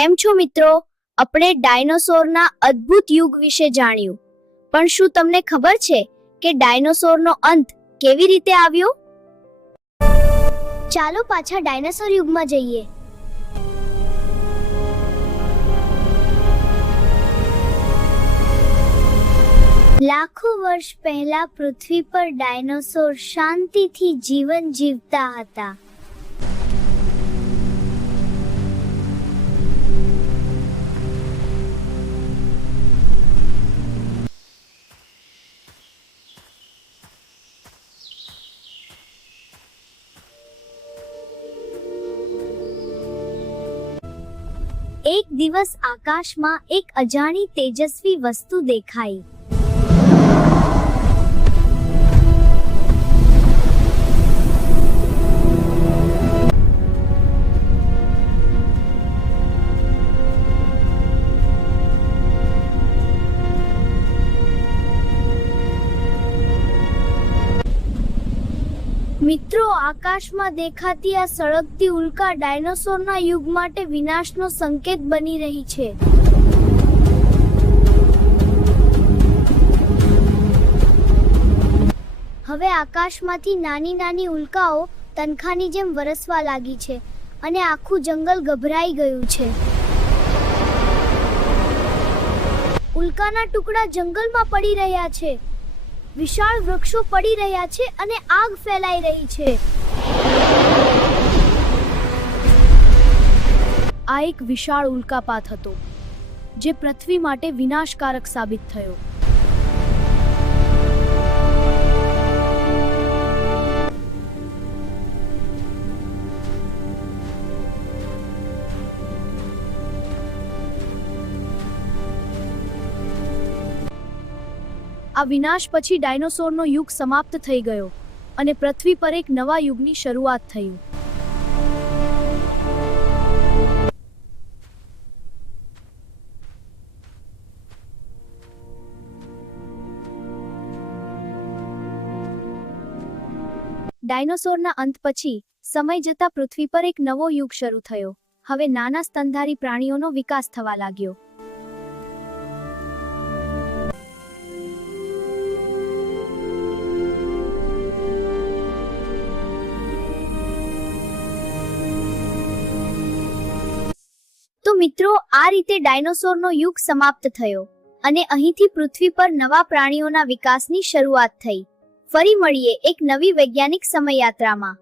કેમ છો મિત્રો? આપણે ડાયનોસોરના અદ્ભુત યુગ વિશે જાણ્યું, પણ શું તમને ખબર છે કે ડાયનોસોરનો અંત કેવી રીતે આવ્યો? ચાલો પાછા ડાયનોસોર યુગમાં જઈએ. લાખો વર્ષ પહેલા પૃથ્વી પર ડાયનોસોર શાંતિથી જીવન જીવતા હતા. એક દિવસ આકાશમાં એક અજાણી તેજસ્વી વસ્તુ દેખાઈ. મિત્રો, આકાશમાં દેખાતી આ સળગતી ઉલ્કા ડાયનોસોરના યુગ માટે વિનાશનો સંકેત બની રહી છે. હવે આકાશમાંથી નાની નાની ઉલ્કાઓ તનખાની જેમ વરસવા લાગી છે અને આખું જંગલ ગભરાઈ ગયું છે. ઉલ્કાના ટુકડા જંગલમાં પડી રહ્યા છે, વિશાળ વૃક્ષો પડી રહ્યા છે અને આગ ફેલાઈ રહી છે. આ એક વિશાળ ઉલ્કાપાત હતો જે પૃથ્વી માટે વિનાશકારક સાબિત થયો. આ વિનાશ પછી ડાયનોસોરનો યુગ સમાપ્ત થઈ ગયો અને પૃથ્વી પર એક નવા યુગની શરૂઆત થઈ. ડાયનોસોરના અંત પછી સમય જતાં પૃથ્વી પર એક નવો યુગ શરૂ થયો. હવે નાના સ્તનધારી પ્રાણીઓનો વિકાસ થવા લાગ્યો. તો મિત્રો, આ રીતે ડાયનોસોરનો યુગ સમાપ્ત થયો અને અહીંથી પૃથ્વી પર નવા પ્રાણીઓના વિકાસની શરૂઆત થઈ. ફરી મળીએ એક નવી વૈજ્ઞાનિક સમયયાત્રામાં.